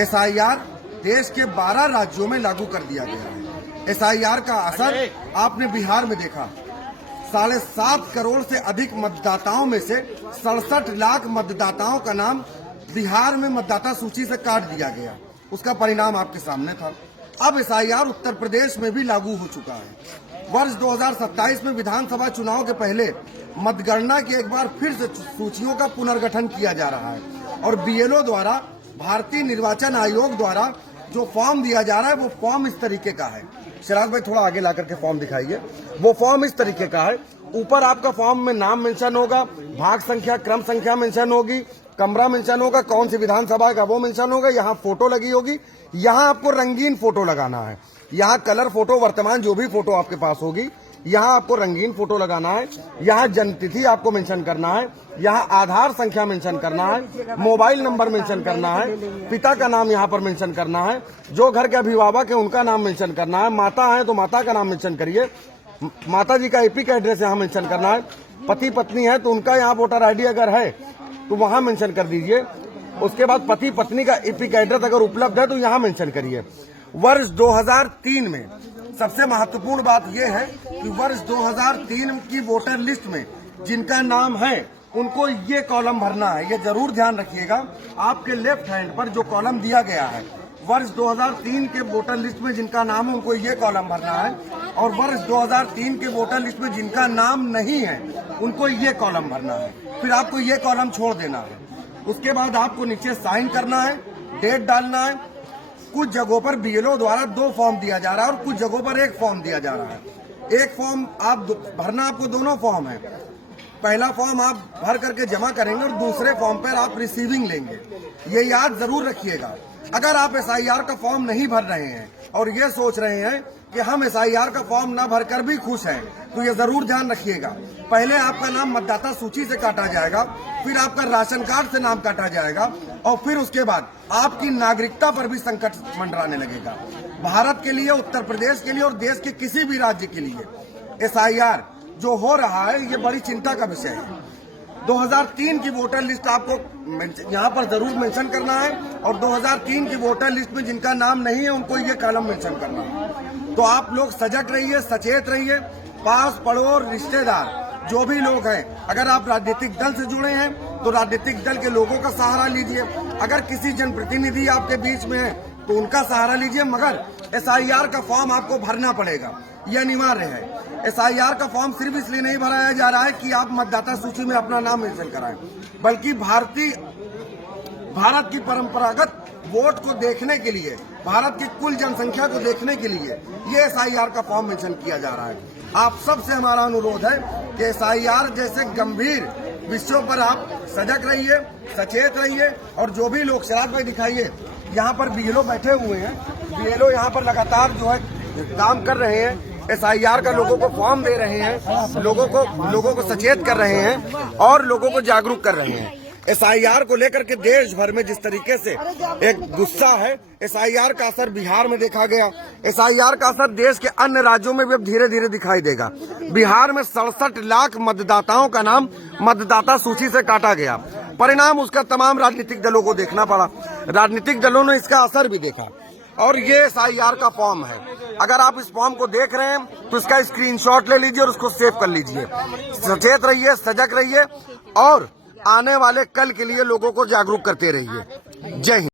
SIR देश के 12 राज्यों में लागू कर दिया गया है। SIR का असर आपने बिहार में देखा। 7.5 करोड़ से अधिक मतदाताओं में से 67 लाख मतदाताओं का नाम बिहार में मतदाता सूची से काट दिया गया। उसका परिणाम आपके सामने था। अब SIR उत्तर प्रदेश में भी लागू हो चुका है। वर्ष 2027 में विधानसभा चुनाव के पहले मतगणना की एक बार फिर से सूचियों का पुनर्गठन किया जा रहा है और BLO द्वारा, भारतीय निर्वाचन आयोग द्वारा जो फॉर्म दिया जा रहा है वो फॉर्म इस तरीके का है। चिराग भाई थोड़ा आगे ला करके फॉर्म दिखाइए। वो फॉर्म इस तरीके का है। ऊपर आपका फॉर्म में नाम मेंशन होगा, भाग संख्या, क्रम संख्या मेंशन होगी, कमरा मेंशन होगा, कौन सी विधानसभा का वो मेंशन होगा, यहाँ फोटो लगी होगी। यहाँ आपको रंगीन फोटो लगाना है। यहाँ कलर फोटो, वर्तमान जो भी फोटो आपके पास होगी, यहाँ आपको रंगीन फोटो लगाना है। यहाँ जन्मतिथि आपको मेंशन करना है। यहाँ आधार संख्या मेंशन करना है। मोबाइल नंबर मेंशन करना है। पिता का नाम यहाँ पर मेंशन करना है। जो घर के अभिभावक है उनका नाम मेंशन करना है। माता है तो माता का नाम मेंशन करिए। माता जी का एपिक एड्रेस यहाँ मेंशन करना है। पति पत्नी है तो उनका यहाँ वोटर ID अगर है तो वहाँ मेंशन कर दीजिए। उसके बाद पति पत्नी का एपिक एड्रेस अगर उपलब्ध है तो यहाँ मेंशन करिए। वर्ष 2003 में सबसे महत्वपूर्ण बात यह है कि वर्ष 2003 की वोटर लिस्ट में जिनका नाम है उनको ये कॉलम भरना है। ये जरूर ध्यान रखिएगा। आपके लेफ्ट हैंड पर जो कॉलम दिया गया है, वर्ष 2003 के वोटर लिस्ट में जिनका नाम है उनको ये कॉलम भरना है और वर्ष 2003 के वोटर लिस्ट में जिनका नाम नहीं है उनको ये कॉलम भरना है। फिर आपको ये कॉलम छोड़ देना है। उसके बाद आपको नीचे साइन करना है, डेट डालना है। कुछ जगहों पर BLO द्वारा 2 फॉर्म दिया जा रहा है और कुछ जगहों पर 1 फॉर्म दिया जा रहा है। एक फॉर्म आप भरना, आपको दोनों फॉर्म है। पहला फॉर्म आप भर करके जमा करेंगे और दूसरे फॉर्म पर आप रिसीविंग लेंगे। ये याद जरूर रखिएगा। अगर आप SIR का फॉर्म नहीं भर रहे हैं और ये सोच रहे हैं कि हम SIR का फॉर्म ना भरकर भी खुश हैं, तो ये जरूर ध्यान रखिएगा। पहले आपका नाम मतदाता सूची से काटा जाएगा, फिर आपका राशन कार्ड से नाम काटा जाएगा और फिर उसके बाद आपकी नागरिकता पर भी संकट मंडराने लगेगा। भारत के लिए, उत्तर प्रदेश के लिए और देश के किसी भी राज्य के लिए SIR जो हो रहा है ये बड़ी चिंता का विषय है। 2003 की वोटर लिस्ट आपको यहाँ पर जरूर मेंशन करना है और 2003 की वोटर लिस्ट में जिनका नाम नहीं है उनको ये कॉलम मेंशन करना है। तो आप लोग सजग रहिए, सचेत रहिए। पास पड़ोस, रिश्तेदार जो भी लोग हैं, अगर आप राजनीतिक दल से जुड़े हैं तो राजनीतिक दल के लोगों का सहारा लीजिए। अगर किसी जनप्रतिनिधि आपके बीच में है तो उनका सहारा लीजिए, मगर SIR का फॉर्म आपको भरना पड़ेगा। यह अनिवार्य है। SIR का फॉर्म सिर्फ इसलिए नहीं भराया जा रहा है कि आप मतदाता सूची में अपना नाम मेंशन कराएं, बल्कि भारत की परंपरागत वोट को देखने के लिए, भारत की कुल जनसंख्या को देखने के लिए ये SIR का फॉर्म मेंशन किया जा रहा है। आप सबसे हमारा अनुरोध है कि SIR जैसे गंभीर विषयों पर आप सजग रहिए, सचेत रहिए। और जो भी लोग, चिराग भाई दिखाइए, यहाँ पर BLO बैठे हुए हैं। BLO यहाँ पर लगातार जो है काम कर रहे हैं। SIR का लोगों को फॉर्म दे रहे हैं, लोगों को सचेत कर रहे हैं और लोगों को जागरूक कर रहे हैं। SIR को लेकर के देश भर में जिस तरीके से एक गुस्सा है, SIR का असर बिहार में देखा गया। SIR का असर देश के अन्य राज्यों में भी अब धीरे धीरे दिखाई देगा। बिहार में 67 लाख मतदाताओं का नाम मतदाता सूची से काटा गया। परिणाम उसका तमाम राजनीतिक दलों को देखना पड़ा। राजनीतिक दलों ने इसका असर भी देखा और ये SIR का फॉर्म है। अगर आप इस फॉर्म को देख रहे हैं तो इसका स्क्रीनशॉट ले लीजिए और उसको सेव कर लीजिए। सचेत रहिए, सजग रहिए और आने वाले कल के लिए लोगों को जागरूक करते रहिए। जय हिंद।